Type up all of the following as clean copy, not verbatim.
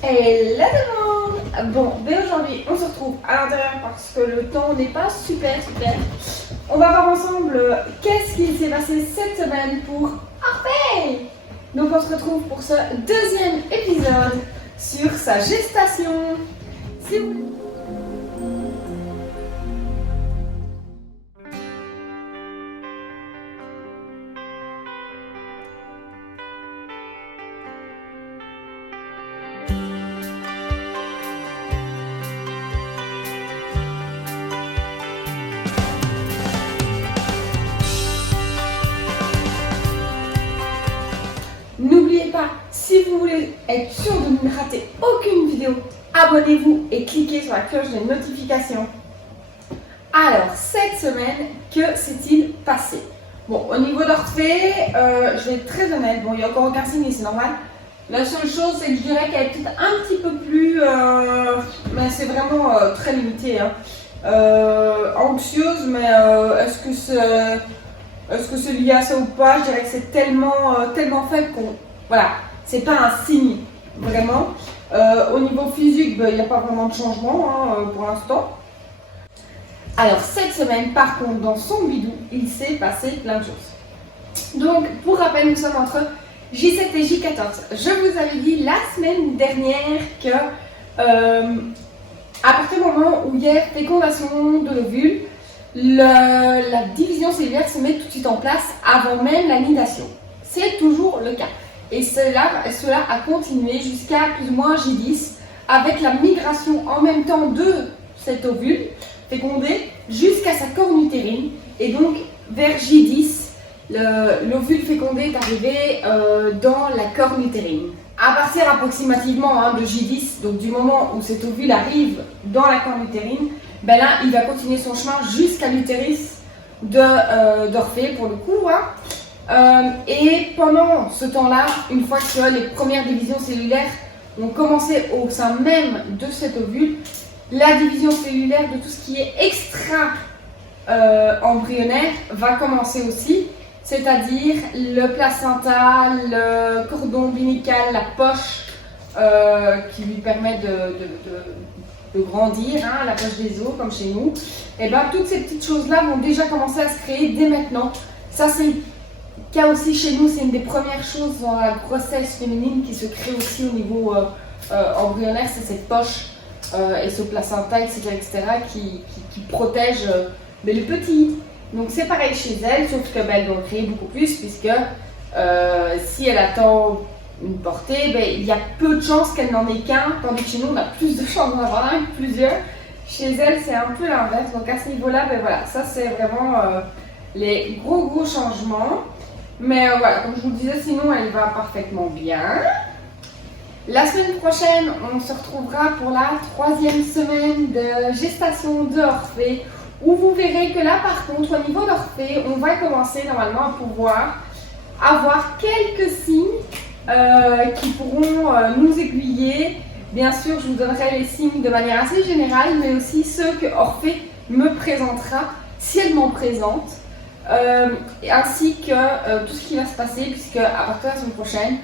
Hello tout le monde. Bon, dès aujourd'hui, on se retrouve à l'intérieur parce que le temps n'est pas super. On va voir ensemble qu'est-ce qui s'est passé cette semaine pour Orphée. Donc on se retrouve pour ce deuxième épisode sur sa gestation. Si vous... N'oubliez pas, si vous voulez être sûr de ne rater aucune vidéo, abonnez-vous et cliquez sur la cloche de notification. Alors, cette semaine, que s'est-il passé? Bon, au niveau d'Orphée, je vais être très honnête, bon, il n'y a encore aucun signe et c'est normal. La seule chose, c'est que je dirais qu'elle est peut-être un petit peu plus, mais c'est vraiment très limité, hein. Anxieuse, mais est-ce que c'est lié à ça ou pas? Je dirais que c'est tellement faible qu'on... Voilà, c'est pas un signe, vraiment. Au niveau physique, il n'y a pas vraiment de changement pour l'instant. Alors, cette semaine, par contre, dans son bidou, il s'est passé plein de choses. Donc, pour rappel, nous sommes entre J7 et J14. Je vous avais dit la semaine dernière que à partir du moment où il y a fécondation de l'ovule, la division cellulaire se met tout de suite en place avant même la nidation. C'est toujours le cas. Et cela a continué jusqu'à plus ou moins J10 avec la migration en même temps de cet ovule fécondé jusqu'à sa corne utérine. Et donc vers J10, l'ovule fécondé est arrivé dans la corne utérine. À partir approximativement de J10, donc du moment où cet ovule arrive dans la corne utérine, ben là, il va continuer son chemin jusqu'à l'utérus d'Orphée pour le coup. Et pendant ce temps-là, une fois que les premières divisions cellulaires ont commencé au sein même de cet ovule, la division cellulaire de tout ce qui est extra-embryonnaire va commencer aussi, c'est-à-dire le placenta, le cordon ombilical, la poche qui lui permet de grandir, la poche des os comme chez nous. Et bien toutes ces petites choses-là vont déjà commencer à se créer dès maintenant. Ça c'est le cas aussi chez nous, c'est une des premières choses dans la grossesse féminine qui se crée aussi au niveau embryonnaire, c'est cette poche et ce placenta, etc. qui protège les petits. Donc c'est pareil chez elle, sauf qu'elle doit créer beaucoup plus puisque si elle attend une portée, il y a peu de chances qu'elle n'en ait qu'un, tandis que chez nous on a plus de chances d'en avoir un que plusieurs. Chez elle c'est un peu l'inverse, donc à ce niveau-là, voilà, ça c'est vraiment les gros changements. Mais voilà, comme je vous le disais, sinon elle va parfaitement bien. La semaine prochaine, on se retrouvera pour la 3e semaine de gestation d'Orphée, où vous verrez que là par contre, au niveau d'Orphée, on va commencer normalement à pouvoir avoir quelques signes qui pourront nous aiguiller. Bien sûr, je vous donnerai les signes de manière assez générale, mais aussi ceux que Orphée me présentera si elle m'en présente, ainsi que tout ce qui va se passer, puisque à partir de la semaine prochaine,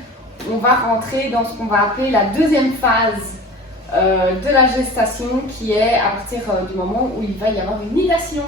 on va rentrer dans ce qu'on va appeler la deuxième phase de la gestation, qui est à partir du moment où il va y avoir une nidation.